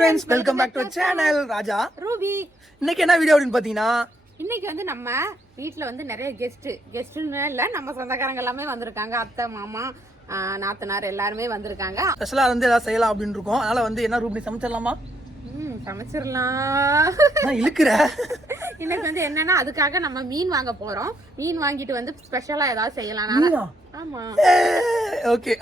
friends, welcome back to our channel. Raja Ruby. இன்னைக்கு என்ன video அப்படினு பாத்தீங்கன்னா, இன்னைக்கு வந்து நம்ம வீட்ல வந்து நிறைய கெஸ்ட்னு இல்ல, நம்ம சொந்தக்காரங்க எல்லாமே வந்திருக்காங்க. அத்தை, மாமா, நாத்தனார் எல்லாருமே வந்திருக்காங்க. ஸ்பெஷலா வந்து ஏதாவது செய்யலாம் அப்படின்னு இருக்கோம். அதனால வந்து என்ன ரூபி சமைச்சிடலாமா? சமைச்சிடலாம். இழுக்கிற இன்னைக்கு வந்து என்னன்னா, அதுக்காக நம்ம மீன் வாங்க போறோம். மீன் வாங்கிட்டு வந்து ஸ்பெஷலா ஏதாவது செய்யலாம். ஆமா, ஓகே.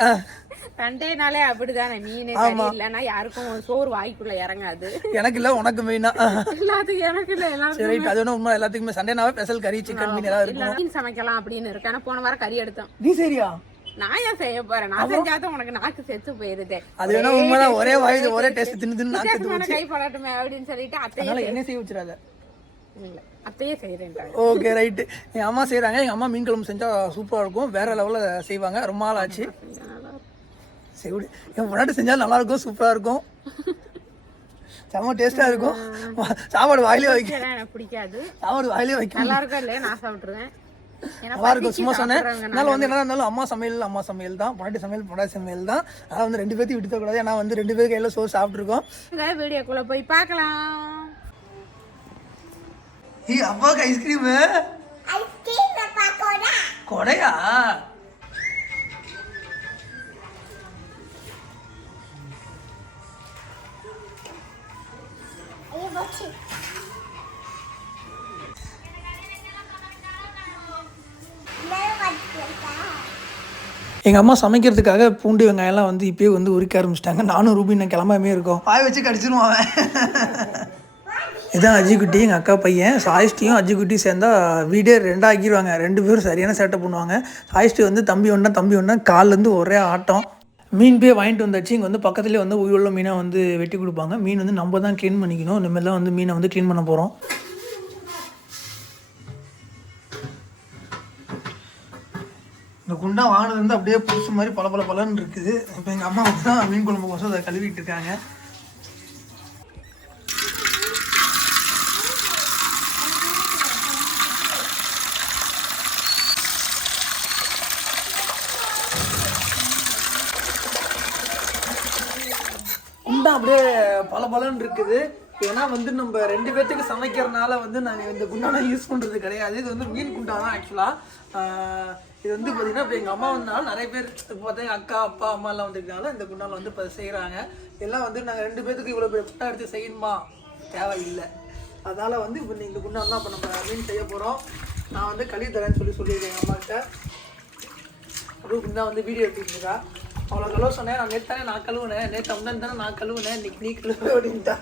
சண்டேனாலே அப்படிதானே, மீன் இல்லைன்னா யாருக்கும் சோறு வாய்க்குள்ள இறங்காது. எனக்கு இல்ல, உனக்கு மீனா? எல்லாத்துக்கும் எனக்கு இல்ல, எல்லாரும் சரி. அது உண்மை, எல்லாத்துக்குமே சண்டேனாவே ஸ்பெஷல் கறி, சிக்கன், மீன் ஏதாவது இருக்கும். மீன் சமைக்கலாம் அப்படின்னு இருக்கு. ஆனா போன வாரம் கறி எடுத்தோம். நீ சரியா? நான் ஏன் செய்ய போறேன்? நான் செஞ்சாதான் உனக்கு நாக்கு செத்து போயிருது. அது வேணா உண்மைதான். ஒரே வாய் ஒரே டேஸ்ட் தின்னு நாக்கு செத்து போச்சு. கை படட்டுமே அப்படின்னு சொல்லிட்டு அத்தையே என்ன செய்ய வச்சிராத. இல்ல, அத்தையே செய்யறேன். Okay, right. எங்க அம்மா செய்யறாங்க. எங்க அம்மா மீன் குழம்பு செஞ்சா சூப்பரா இருக்கும். வேற லெவல்ல செய்வாங்க. ரொம்ப நாள் ஆச்சு. சரி, என் முன்னாடி செஞ்சா நல்லா இருக்கும், சூப்பரா இருக்கும், செம்ம டேஸ்டா இருக்கும். சாப்பாடு வாயிலே வைக்க எனக்கு பிடிக்காது. சாப்பாடு வாயிலே வைக்க நல்லா இருக்கும் இல்லையா? நான் சாப்பிட்டுருவேன், நல்லா இருக்கும். சும்மா சொன்னேன். அதனால வந்து என்ன இருந்தாலும் அம்மா சமையல் தான், பொண்டாட்டி சமையல் தான். அதனால வந்து ரெண்டு பேர்த்தையும் விட்டு கூடாது. ஏன்னா வந்து ரெண்டு பேருக்கு கையில சோறு சாப்பிட்டுருக்கோம். வீடியோக்குள்ள போய் பார்க்கலாம். அப்பாவுக்கு ஐஸ்கிரீமு கொடையா? எங்கள் அம்மா சமைக்கிறதுக்காக பூண்டு வெங்காயம்லாம் வந்து இப்போயே வந்து உரிக்க ஆரம்பிச்சிட்டாங்க. நானும் ரூபி இன்னும் கிளம்பாமே இருக்கோம். வாய் வச்சு கடிச்சிருவான் அவன். இதான் அஜிக்குட்டி, எங்கள் அக்கா பையன். சாயிஸ்டியும் அஜிக்குட்டியும் சேர்ந்தா வீடே ரெண்டாக்கிடுவாங்க. ரெண்டு பேரும் சரியான சேட்டை பண்ணுவாங்க. சாயிஸ்டி வந்து தம்பி ஒன்றா கால்லேருந்து ஒரே ஆட்டம். மீன் போய் வாங்கிட்டு வந்தாச்சு. இங்கே வந்து பக்கத்துலேயே வந்து உயிருள்ள மீனாக வந்து வெட்டி கொடுப்பாங்க. மீன் வந்து நம்ம தான் க்ளீன் பண்ணிக்கணும். இனிமேல் தான் வந்து மீனை வந்து க்ளீன் பண்ண போகிறோம். இந்த குண்டா வாங்கினது வந்து அப்படியே புதுசு மாதிரி பலன்னு இருக்குது. இப்போ எங்கள் அம்மா வந்து தான் மீன் குழம்பு கோசம் அதை கழுவிட்டு இருக்காங்க. குண்டா அப்படியே பலன்னு இருக்குது. ஏன்னா வந்து நம்ம ரெண்டு பேர்த்துக்கு சமைக்கிறதுனால வந்து நாங்கள் இந்த குண்டான யூஸ் பண்ணுறது கிடையாது. இது வந்து மீன் குண்டா தான் ஆக்சுவலாக. இது வந்து பார்த்திங்கன்னா இப்போ எங்கள் அம்மா வந்தாலும் நிறைய பேர் இப்போ பார்த்தீங்கன்னா அக்கா, அப்பா, அம்மா எல்லாம் வந்துருக்கனால இந்த குண்டாவில் வந்து இப்போ செய்கிறாங்க. எல்லாம் வந்து நாங்கள் ரெண்டு பேர்த்துக்கு இவ்வளோ பேர் குண்டா எடுத்து செய்யணுமா? தேவையில்லை. அதனால் வந்து இப்போ இந்த குண்டால் தான் இப்போ நம்ம மீன் செய்ய போகிறோம். நான் வந்து கழுவி தரேன்னு சொல்லியிருக்கேன் எங்கள் அம்மாக்கிட்ட. ரூபி தான் வந்து வீடியோ எடுத்துட்டு இருக்கா. அவ்வளோ கழுவ சொன்னேன். நான் நேற்று தானே நான் கழுவுனேன், நேற்று அம்தான் தானே நான் கழுவுனேன், இன்னைக்கு நீ கழுவு அப்படின்ட்டா.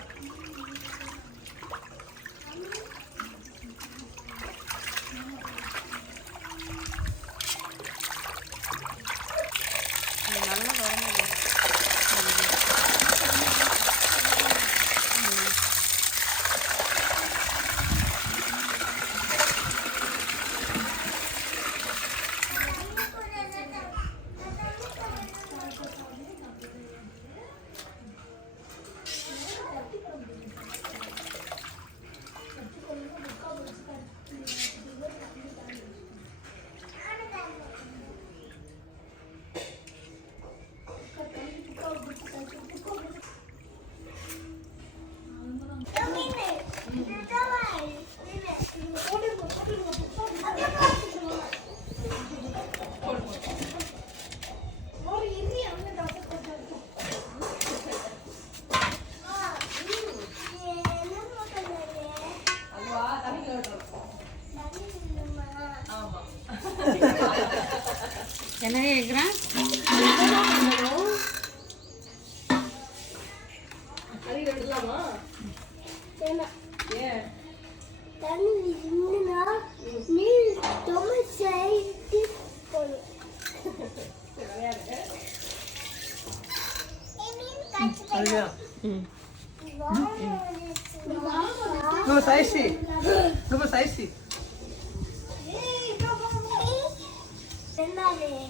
என்ன கேட்குறேன்?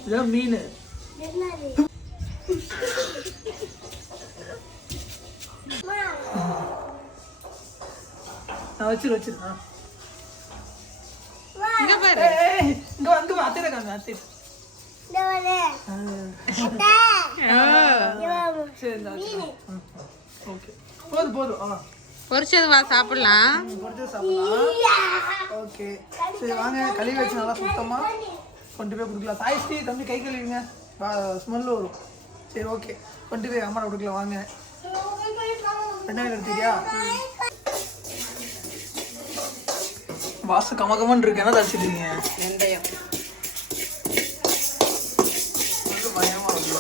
இதான் மீன். நான் வச்சிரு. இங்க பாரு, இங்க வந்து அத்தையில காங்க. அத்தை சரி, ஓகே. போதும் பொரிச்சது வா சாப்பிடலாம். பொரிச்சது சாப்பிடலாம். ஓகே சரி வாங்க, கழுவி வச்சு நல்லா சுத்தமாக கொண்டு போய் கொடுக்கலாம். சாய்ஸ்டி தம்பி கை கழுவிங்க, ஸ்மெல்லு வரும். சரி ஓகே, கொண்டு போய் அம்மா கொடுக்கலாம். வாங்க வெங்காயம் எடுத்துக்கியா? வாசம் கமகமன்னு இருக்கு. என்ன தச்சுட்டீங்க? வெந்தயம். பயமா இருக்கு.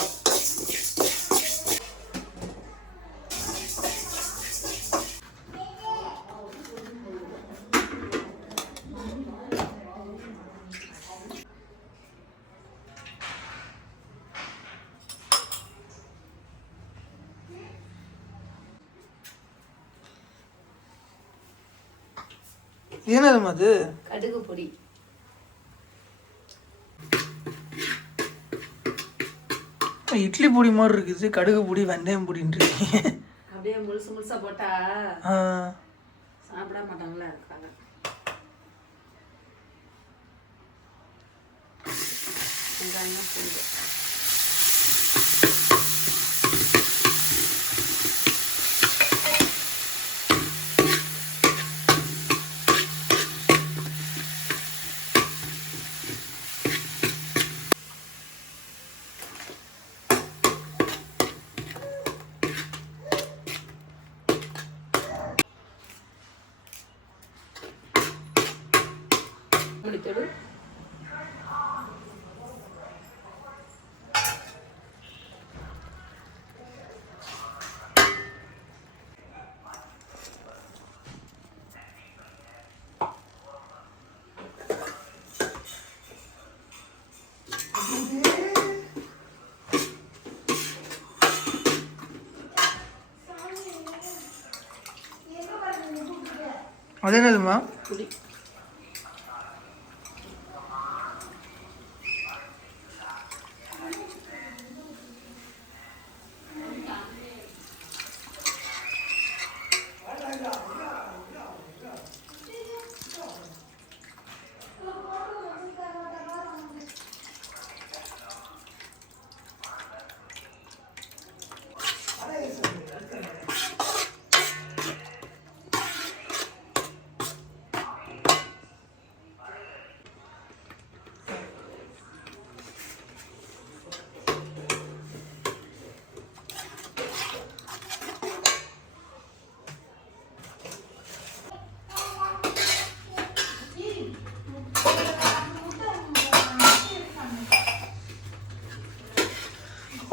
என்னதுமா அது? கடுகு பொடி. இட்லி பொடி மாதிரி இருக்குது. கடுகு பொடி, வெந்தயம் பொடின்றீங்க. அப்படியே முழுசு முழுசா போட்டா சாப்பிட மாட்டாங்களா இருக்காங்க. வெங்காயம் பூண்டு. மல்லித்தூள். அது என்னதுமா? புளி.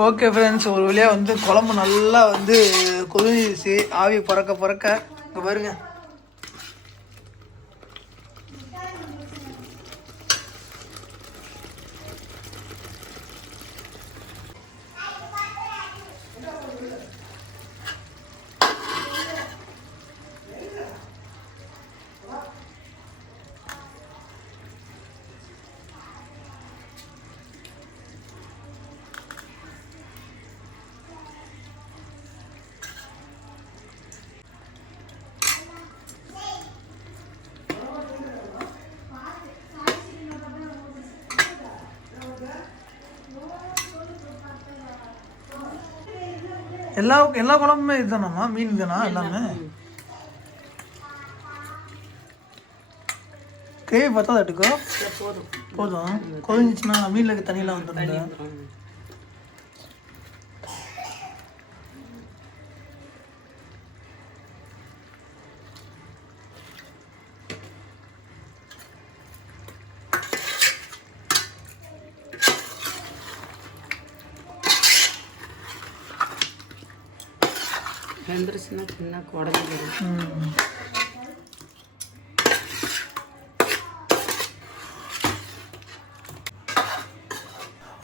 ஓகே ஃப்ரெண்ட்ஸ், ஒரு வழியாக வந்து குழம்பு நல்லா வந்து கொதிச்சு ஆவி பறக்க பறக்க இங்கே பாருங்க. எல்லா குழம்புமே இதுதானாம்மா? மீன் தானா எல்லாமே? கிரேவி பார்த்தா தட்டுக்கோ போதும். கொதிஞ்சிச்சுன்னா மீனில் இருக்க தண்ணியெலாம் வந்துடும். வெந்துருச்சுன்னா சின்ன உடஞ்சி போயிடும்.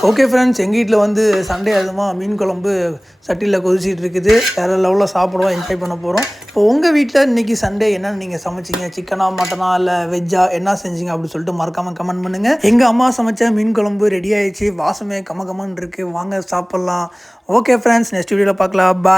ஓகே ஃப்ரெண்ட்ஸ், எங்கள் வீட்டில் வந்து சண்டே அதுமாக மீன் குழம்பு சட்டியில் கொதிச்சிட்டு இருக்குது. வேறு லெவலில் சாப்பிடுவோம், என்ஜாய் பண்ண போகிறோம். இப்போ உங்கள் வீட்டில் இன்றைக்கி சண்டே என்னென்னு நீங்கள் சமைச்சிங்க? சிக்கனா, மட்டனா, இல்லை வெஜ்ஜா, என்ன செஞ்சீங்க அப்படின்னு சொல்லிட்டு மறக்காமல் கமெண்ட் பண்ணுங்கள். எங்கள் அம்மா சமைச்ச மீன் குழம்பு ரெடி ஆகிடுச்சு. வாசமே கமகமன்னு இருக்குது. வாங்க சாப்பிட்லாம். ஓகே ஃப்ரெண்ட்ஸ், நெக்ஸ்ட் வீடியோவில் பார்க்கலாம். பாய்.